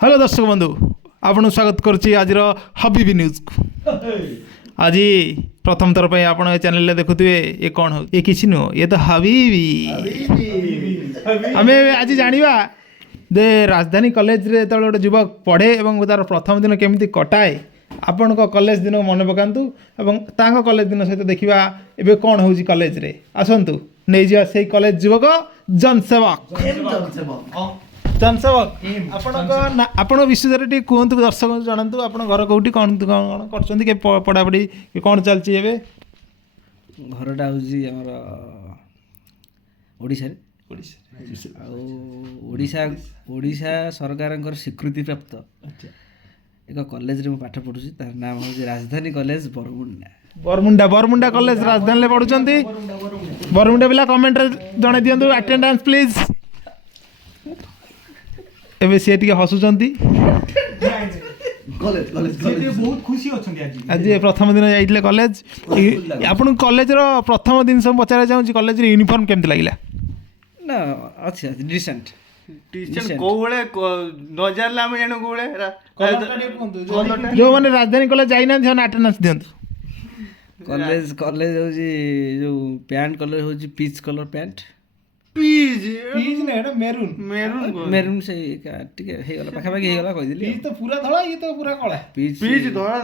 Hello दर्शक बंधु आपन स्वागत करुच्ची आज हबीबी न्यूज को। आज प्रथम थर पर आप चैनल देखुए ये कौन हो ये किसी नुह ये तो हबीबी आम आज जाना दे राजधानी कॉलेज रे जो गोटे युवक पढ़े और तार प्रथम दिन केमी कटाए आपण कॉलेज दिन मन पकातु कॉलेज दिन सहित देखा एवं कौन हो कॉलेज रे आसतु नहीं जा से कॉलेज युवक जनसेवक जनसेवक आपण विषय टी कहतु दर्शक जानतु आप घर कौटी कौन कौन कर पढ़ापढ़ी कौन चलती घरटा हूँ ओडिशा सरकार स्वीकृति प्राप्त एक कॉलेज रे पाठ पढ़ुची तार नाम हूँ राजधानी कॉलेज बरमुंडा बरमुंडा कॉलेज राजधानी पढ़ुंट बरमुंडा पिला कमेंट जन दिंतु अटेंडेंस प्लीज एबे सी टी हसुंट आज प्रथम दिन जाइए कॉलेज आपन कॉलेज प्रथम दिन सब पचार चाहूँ कॉलेज यूनिफॉर्म केमती लगे ना अच्छा डिसेंट जो मैंने राजधानी कॉलेज जाइना अटेंडेंस दिंतु कॉलेज कॉलेज हूँ जो पैंट कलर हूँ पीच कलर पैंट मेरून से पाखापाखि होगा कहीदेली तो पूरा धला ये तो पूरा कला पीच धड़ा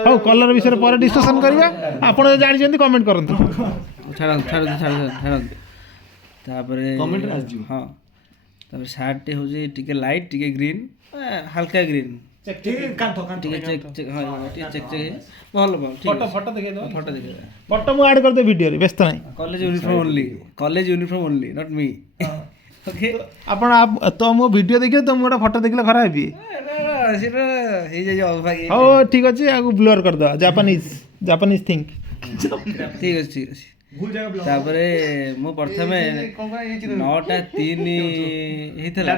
हां कलर विषय पर डिस्कशन करबा आपण जानि जंती कमेंट करंतु छाड़ तापरे कमेंट राज जी हां तापर शर्ट टे होजे टिके लाइट टिके ग्रीन हल्का ग्रीन चेक भल भल फोटो फोटो देखे दो फोटो देखे फोटो मु ऐड कर दे वीडियो रे व्यस्त नहीं college uniform only not me okay आपण आप तो मो वीडियो देखियो तो मोटा फोटो देखले खरा हेबी सेटा हे जे अभागी हो ठीक अछि आगु ब्लर कर दो जापानीज थिंक ठीक अछि तापरे मु प्रथमे 9:03 हेतला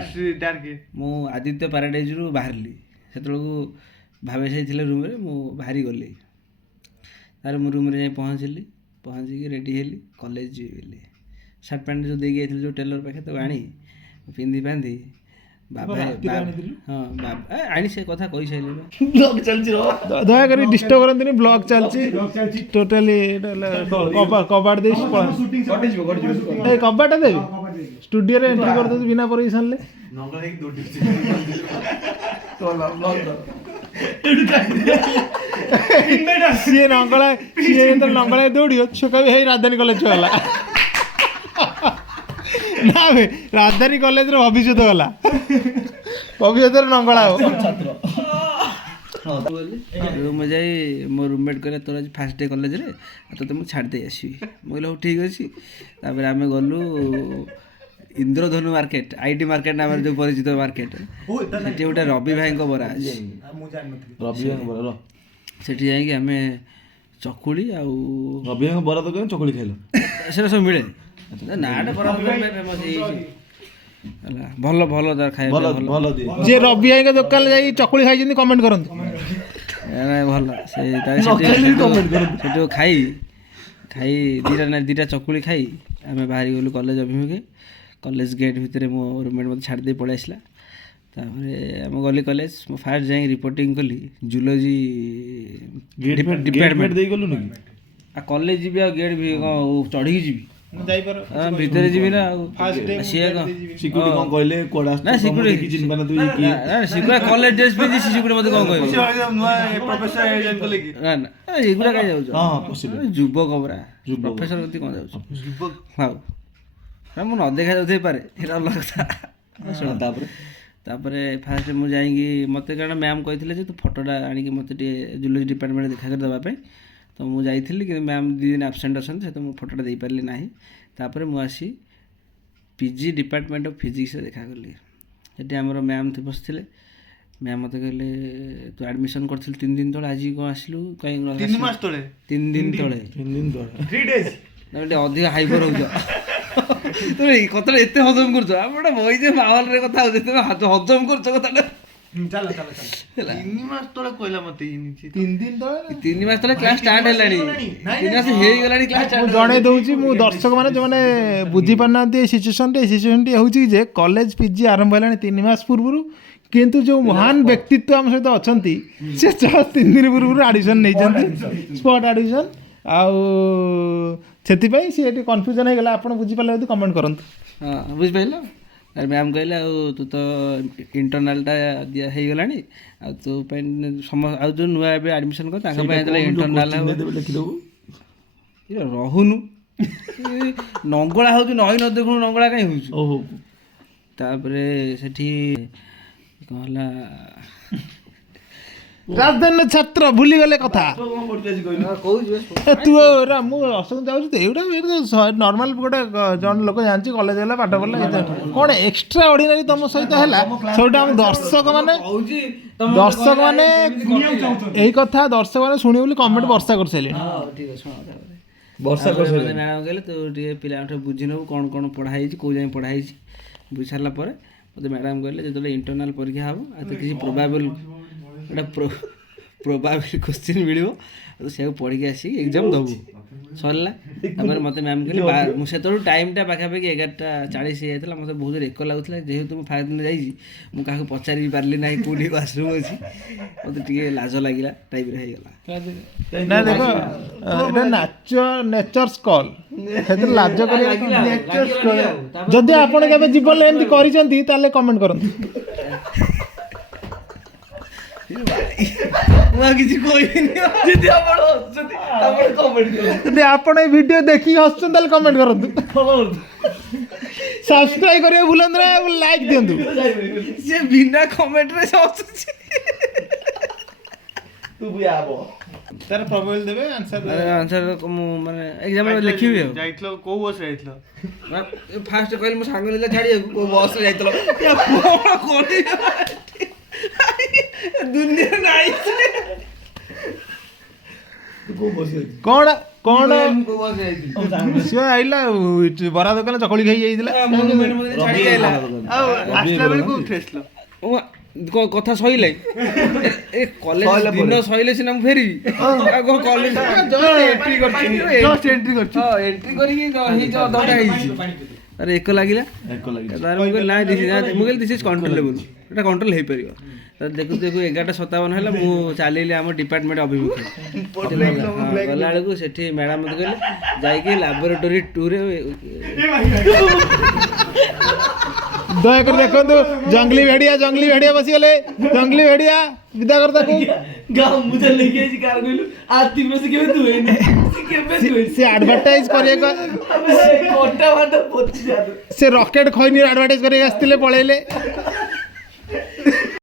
मु आदित्य पैराडाइज रु बाहरली सेतळको भावे साई रूम रे मु बाहरी गली तार मु रूम रे जाई पहुँची रेडी हेली कॉलेज जीली शर्ट पैंट जो देगी जो टेलर पाखे तो आनी पिंधि पांधि बाबा हाँ बाबा आनी से कथा कही सारे ब्लॉग चलची दया करी डिस्टर्ब करंतनी ब्लॉग चलची टोटली कबाड़ दे ए कबाड़ दे स्टूडियो रे एंट्री कर दो बिना परमिशन ले नंगल एक दो सी नंगला दौड़ियो छुका भी है राजधानी कॉलेज गला ना बे राजधानी कॉलेज रे भविष्य गला भविष्य नंगला हो रूम जाई मो रूममेट कहले तोर आज फास्ट डे कॉलेज रे तो तुम छाड़ दे आसी बोले हो ठीक अछि तापर आमे गलु इंद्रधनु मार्केट आईटी मार्केट नाम जो परिचित मार्केट सेठी गोटे रवि भाई बरा सेठी जाइए आम चकुली रवि बरा तो चकुली खाइल से सब मिले नाटा बरा फेमस भल भल तार खाଇବା जे रवि भाई दुकान जाई चकुली खाई कमेंट करंतु भल से खाई दीटा चकुली खाई आम बाहरी गलु कॉलेज अभिमुखे कॉलेज गेट भितर मो रूममेट मत छाड़ दे पड़े आसला आम गली कॉलेज मो फास्ट जाई रिपोर्टिंग कली जूलॉजी डिपार्टमेंट दे गलु आ कॉलेज जीबी आ गेट भी चढ़ी जीबी भितर जीबी ना सिक्यूरिटी कोन कहले कोडा ना सिक्यूरिटी चिन बना तू की ना सिक्यूरिटी कॉलेज ड्रेस पे सिक्यूरिटी मते कोन कहबो प्रोफेसर एजेंट को लेकी ना ना एगुरा का जाउ हां पॉसिबल जुबक बरा प्रोफेसर गति कोन जाउ जुबक हां ना मु न देखा जाउ पारे एटा अलग था सुन तापरे फास्ट मु जाइंगी मते कारण मैम कहिथिले जे तू फोटोटा आनी कि मते टे जूलॉजी डिपार्टमेंट देखा कर दबा पे तो मु जाइथिली कि मैम 2 दिन एब्सेंट अछन से तो मु फोटोटा दे पारली नाही तापरे मु आसी पीजी डिपार्टमेंट ऑफ फिजिक्स देखा करली सेठी हमर मैम थे बसथिले मैम मते कहले तू एडमिशन करथिल 3 दिन तळे आज को आसलु कहीं 3 मास तळे 3 दिन तळे 3 डेज ना अधिक हाइपर हो जा तुम कथा एत हजम कर बई जे माहौल रे कथा हजम कर ଚାଲ ଚାଲ ଚାଲ 3 ମାସ ତଳେ କହିଲା ମତେ 3 ଦିନ ତଳେ 3 ମାସ ତଳେ କ୍ଲାସ୍ ଷ୍ଟାର୍ଟ ହେଲାଣି 3 ମାସ ହେଇଗଲାଣି କ୍ଲାସ୍ ମୁଁ ଷ୍ଟାର୍ଟ। ଜଣେଇ ଦଉଛି ମୁଁ ଦର୍ଶକ ମାନେ ଯେଉଁମାନେ ବୁଝିପାରୁନାହାନ୍ତି ଏ ସିଚୁଏସନଟି ହେଉଛି ଯେ କଲେଜ ପିଜି ଆରମ୍ଭ ହେଲାଣି 3 ମାସ ପୂର୍ବରୁ, କିନ୍ତୁ ଯେଉଁ ମହାନ ବ୍ୟକ୍ତିତ୍ୱ ଆମ ସହିତ ଅଛନ୍ତି ସେ 3 ଦିନ ପୂର୍ବରୁ ଆଡ଼ମିସନ୍ ନେଇଛନ୍ତି, ସ୍ପଟ୍ ଆଡ଼ମିସନ୍। ଆଉ ସେଥିପାଇଁ ସେ ଏଠି କନଫ୍ୟୁଜନ୍ ହେଇଗଲା। ଆପଣ ବୁଝିପାରିଲେ ଯଦି କମେଣ୍ଟ କରନ୍ତୁ। ହଁ ବୁଝିପାରିଲ। ଆରେ ମ୍ୟାମ୍ କହିଲେ ଆଉ ତୁ ତ ଇଣ୍ଟରନାଲଟା ଦିଆ ହେଇଗଲାଣି, ଆଉ ତୋ ପାଇଁ ଆଉ ଯେଉଁ ନୂଆ ଏବେ ଆଡ଼ମିସନ୍ କର ତାଙ୍କ ପାଇଁ ଯେତେବେଳେ ଇଣ୍ଟରନାଲ ହେବ ଲେଖିଦେବୁ। ରହୁନୁ ନଙ୍ଗଳା ହେଉଛି, ନଈ ନ ଦେଖୁଣୁ ନଙ୍ଗଳା କାହିଁ ହେଉଛୁ। ଓହୋ ତାପରେ ସେଠି କ'ଣ ହେଲା, ରାଜଧାନୀ ଛାତ୍ର ଭୁଲିଗଲେ କଥା। କଣ କରୁଛୁ ଆଜି କହିଲୁ? କହୁଛୁ ତୁ ମୁଁ ଅଶୋକ ଯାଉଛି ତ ଏଇଟା ନର୍ମାଲ ଗୋଟେ ଜଣେ ଲୋକ ଜାଣିଛି କଲେଜ ହେଲା ପାଠ ପଢ଼ିଲା କ'ଣ ଏକ୍ସଟ୍ରା ଅର୍ଡିନାରୀ ତମ ସହିତ ହେଲା ସେଇଟା ଆମ ଦର୍ଶକ ମାନେ ଏଇ କଥା ଦର୍ଶକ ମାନେ ଶୁଣିବେ ବୋଲି କମେଣ୍ଟ ବର୍ଷା କରିସାରିଲେଣି। ଠିକ୍ ଅଛି ଶୁଣ। ବର୍ଷା ମ୍ୟାଡ଼ାମ୍ କହିଲେ ତୁ ଟିକେ ପିଲାଙ୍କଠୁ ବୁଝି ନେବୁ କ'ଣ କ'ଣ ପଢ଼ା ହେଇଛି, କେଉଁ ଯାଏଁ ପଢ଼ା ହେଇଛି। ବୁଝି ସାରିଲା ପରେ ମୋତେ ମ୍ୟାଡ଼ାମ୍ କହିଲେ ଯେତେବେଳେ ଇଣ୍ଟରନାଲ ପରୀକ୍ଷା ହେବ ଆଉ ତ କିଛି ପ୍ରୋବାବଲ୍ କୋଶ୍ଚିନ୍ ମିଳିବ, ଆଉ ସେୟାକୁ ପଢ଼ିକି ଆସିକି ଏକ୍ଜାମ୍ ଦେବୁ। ସରିଲା। ତାପରେ ମୋତେ ମ୍ୟାମ୍ କହିଲେ ମୁଁ ସେତେବେଳୁ ଟାଇମ୍ଟା ପାଖାପାଖି 11:40 ହେଇଯାଇଥିଲା। ମୋତେ ବହୁତ ଏକ ଲାଗୁଥିଲା, ଯେହେତୁ ମୁଁ ଫାଷ୍ଟ ଦିନ ଯାଇଛି ମୁଁ କାହାକୁ ପଚାରି ବି ପାରିଲି ନାହିଁ କେଉଁଠି ୱାସରୁମ୍ ଅଛି। ମୋତେ ଟିକେ ଲାଜ ଲାଗିଲା ଟାଇପ୍ର ହେଇଗଲା। ନା ଦେଖ ଏଇଟା ନେଚର୍ସ କଲ୍, ସେଥିରେ ଲାଜ କରିବା ଯଦି ଆପଣ କେବେ ଜୀବନରେ ଏମିତି କରିଛନ୍ତି ତାହେଲେ କମେଣ୍ଟ କରନ୍ତୁ। ମୁଁ ଆଉ କିଛି କହିବିନି। ଯଦି ଆପଣ ହସୁଛନ୍ତି ଆପଣ କମେଣ୍ଟ କରନ୍ତୁ। ଯଦି ଆପଣ ଏଇ ଭିଡ଼ିଓ ଦେଖିକି ହସୁଛନ୍ତି ତାହେଲେ କମେଣ୍ଟ କରନ୍ତୁ। ସବସ୍କ୍ରାଇବ୍ କରିବାକୁ ଭୁଲନ୍ତୁ ନା, ଲାଇକ୍ ଦିଅନ୍ତୁ। ସେ ବିନା କମେଣ୍ଟରେ ସେ ହସୁଛି। ତାର ପ୍ରୋବାବିଲ ଦେବେ ଆନ୍ସର ଆନ୍ସର ମୁଁ ମାନେ ଏକ୍ଜାମ୍ରେ ଲେଖିବି ଆଉ। ଯାଇଥିଲ କୋଉ ବସରେ ଯାଇଥିଲ? ଫାଷ୍ଟ କହିଲି ମୋ ସାଙ୍ଗ ନେଲା ଛାଡ଼ିବାକୁ, କୋଉ ବସ୍ରେ ଯାଇଥିଲ? କ'ଣ ଦୁନିଆ ନାହିଁ। କ'ଣ କ'ଣ କୋଉ ବସ୍ରେ ଯାଇଥିଲି? ସିଏ ଆଇଲା ବରା ଦୋକାନ ଚକଳି ଖାଇ ଯାଇଥିଲା। ଛାଡ଼ିକି ଆଇଲା। ଆଉ ଆସିଲା ବେଳେ କୋଉଠି ଆସିଲ? କଥା ସଇଲେ ଏ କଲେଜ ଦିନ ସଇଲେ ସିନା ମୁଁ ଫେରିବି। ଆଉ କଲେଜ ଏଣ୍ଟ୍ରି କରିଛି, ଏଣ୍ଟ୍ରି କରିଛୁ। ହଁ ଏଣ୍ଟ୍ରି କରିକି ହେଇଛି ଅଧଘଣ୍ଟା ହେଇଛି। ଆରେ ଏକ ଲାଗିଲା। ତାର ମୁଁ କହିଲି ନାଇଁ ମୁଁ କହିଲି ଦିସ୍ ଇଜ୍ କଣ୍ଟ୍ରୋଲେବୁଲ୍, ଏଇଟା କଣ୍ଟ୍ରୋଲ ହେଇପାରିବ। ଦେଖୁ ଦେଖୁ 11:57 ହେଲା, ମୁଁ ଚାଲିଲି ଆମ ଡିପାର୍ଟମେଣ୍ଟ ଅଭିମୁଖେ। ଗଲାବେଳକୁ ସେଠି ମ୍ୟାଡ଼ାମ୍ ମୋତେ କହିଲେ ଯାଇକି ଲାବୋରେଟୋରୀ 2ରେ ଦୟାକରି ଦେଖନ୍ତୁ ଜଙ୍ଗଲି ଭେଡ଼ିଆ ବସିଗଲେ। ଜଙ୍ଗଲି ଭେଡ଼ିଆ ବିଦା କରି ତାକୁ ସେ ଆଡଭର୍ଟାଇଜ କରିବାକୁ ସେ ରକେଟ ଖଇନି ଆଡଭର୍ଟାଇଜ କରିବାକୁ ଆସିଥିଲେ, ପଳେଇଲେ।